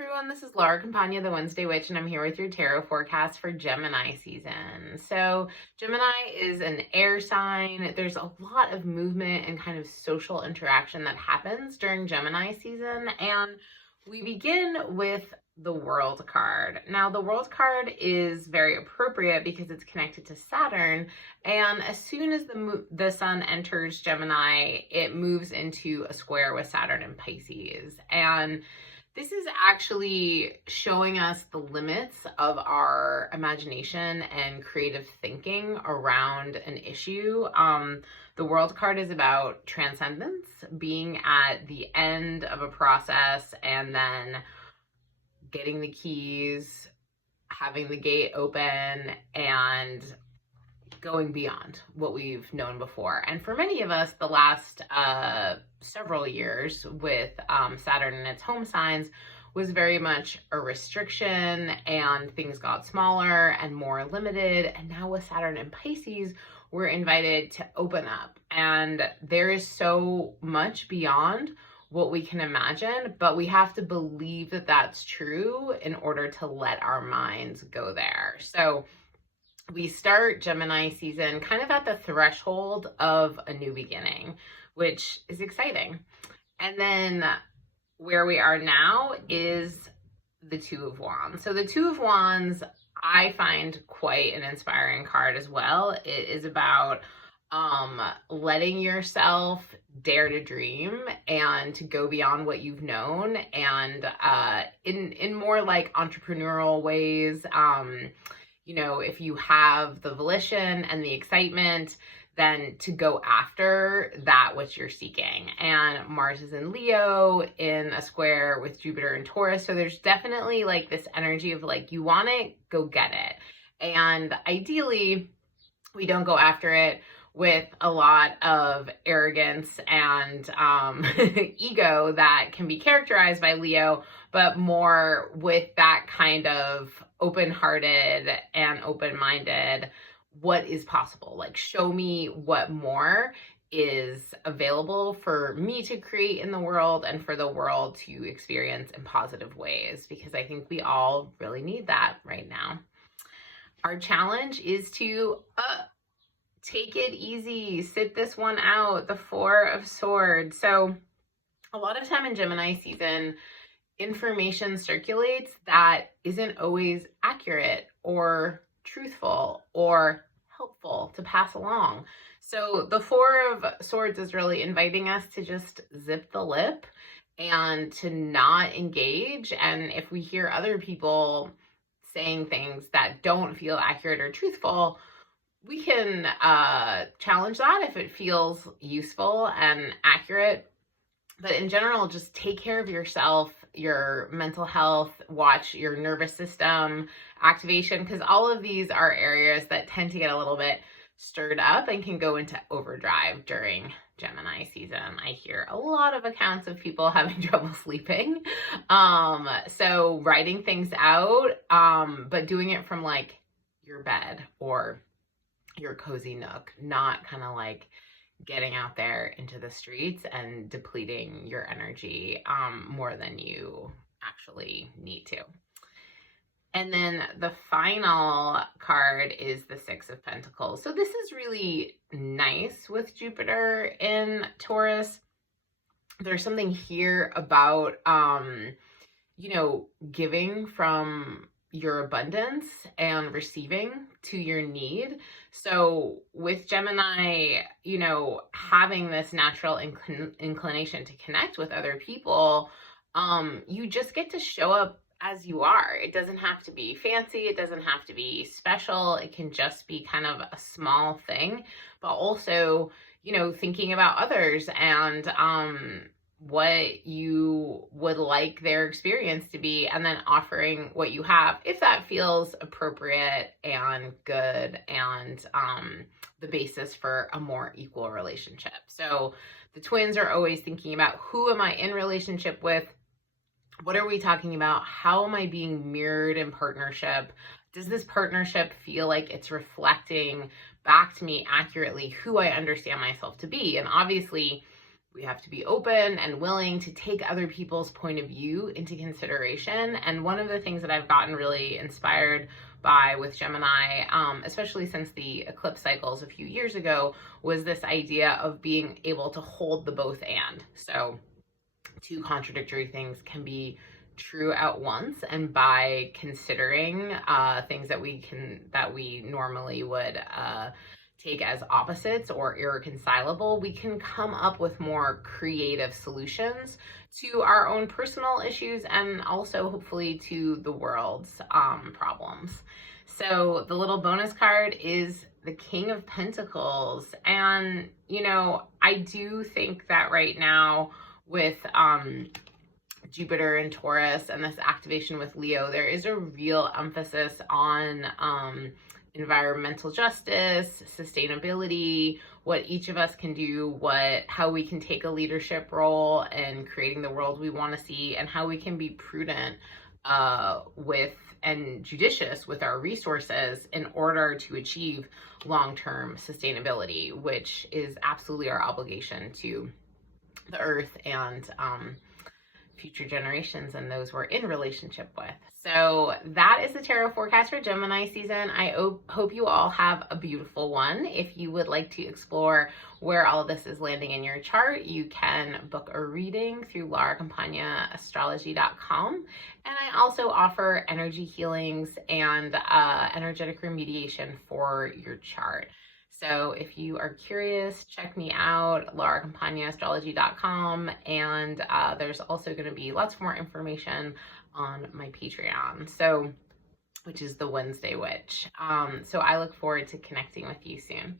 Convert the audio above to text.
everyone, this is Laura Campagna, the Wednesday Witch, and I'm here with your tarot forecast for Gemini season. So Gemini is an air sign. There's a lot of movement and kind of social interaction that happens during Gemini season, and we begin with the World card. Now, the World card is very appropriate because it's connected to Saturn, and as soon as the sun enters Gemini, it moves into a square with Saturn and Pisces, and this is actually showing us the limits of our imagination and creative thinking around an issue. The World card is about transcendence, being at the end of a process and then getting the keys, having the gate open, and going beyond what we've known before. And for many of us, the last several years with Saturn and its home signs was very much a restriction, and things got smaller and more limited. And now with Saturn and Pisces, we're invited to open up. And there is so much beyond what we can imagine, but we have to believe that that's true in order to let our minds go there. So we start Gemini season kind of at the threshold of a new beginning, which is exciting. And then where we are now is the Two of Wands. So the Two of Wands, I find quite an inspiring card as well. It is about letting yourself dare to dream and to go beyond what you've known, and in more like entrepreneurial ways. You know, if you have the volition and the excitement, then to go after that which you're seeking. And Mars is in Leo in a square with Jupiter and Taurus. So there's definitely like this energy of like, you want it, go get it. And ideally, we don't go after it with a lot of arrogance and ego that can be characterized by Leo, but more with that kind of open-hearted and open-minded, what is possible? Like, show me what more is available for me to create in the world and for the world to experience in positive ways, because I think we all really need that right now. Our challenge is to take it easy, sit this one out, the Four of Swords. So a lot of time in Gemini season, information circulates that isn't always accurate or truthful or helpful to pass along. So the Four of Swords is really inviting us to just zip the lip and to not engage. And if we hear other people saying things that don't feel accurate or truthful, we can challenge that if it feels useful and accurate. But in general, just take care of yourself, your mental health, watch your nervous system activation, because all of these are areas that tend to get a little bit stirred up and can go into overdrive during Gemini season. I hear a lot of accounts of people having trouble sleeping. So writing things out, but doing it from like your bed or your cozy nook, not kind of like getting out there into the streets and depleting your energy more than you actually need to. And then the final card is the Six of Pentacles. So this is really nice with Jupiter in Taurus. There's something here about, you know, giving from your abundance and receiving to your need. So with Gemini, you know, having this natural inclination to connect with other people, you just get to show up as you are. It doesn't have to be fancy. It doesn't have to be special. It can just be kind of a small thing, but also, you know, thinking about others and, what you would like their experience to be, and then offering what you have, if that feels appropriate and good and the basis for a more equal relationship. So the twins are always thinking about, who am I in relationship with? What are we talking about? How am I being mirrored in partnership? Does this partnership feel like it's reflecting back to me accurately who I understand myself to be? And obviously, We have to be open and willing to take other people's point of view into consideration. And one of the things that I've gotten really inspired by with Gemini, especially since the eclipse cycles a few years ago, was this idea of being able to hold the both and. So two contradictory things can be true at once, and by considering things that we normally would take as opposites or irreconcilable, we can come up with more creative solutions to our own personal issues and also hopefully to the world's problems. So the little bonus card is the King of Pentacles. And, I do think that right now with Jupiter and Taurus and this activation with Leo, there is a real emphasis on environmental justice, sustainability, what each of us can do, how we can take a leadership role in creating the world we want to see, and how we can be prudent with and judicious with our resources in order to achieve long-term sustainability, which is absolutely our obligation to the earth and future generations and those we're in relationship with. So that is the tarot forecast for Gemini season. I hope you all have a beautiful one. If you would like to explore where all of this is landing in your chart, you can book a reading through lauracampagna.astrology.com. And I also offer energy healings and energetic remediation for your chart. So if you are curious, check me out, lauracampagna.astrology.com. And there's also going to be lots more information on my Patreon, which is the Wednesday Witch. So I look forward to connecting with you soon.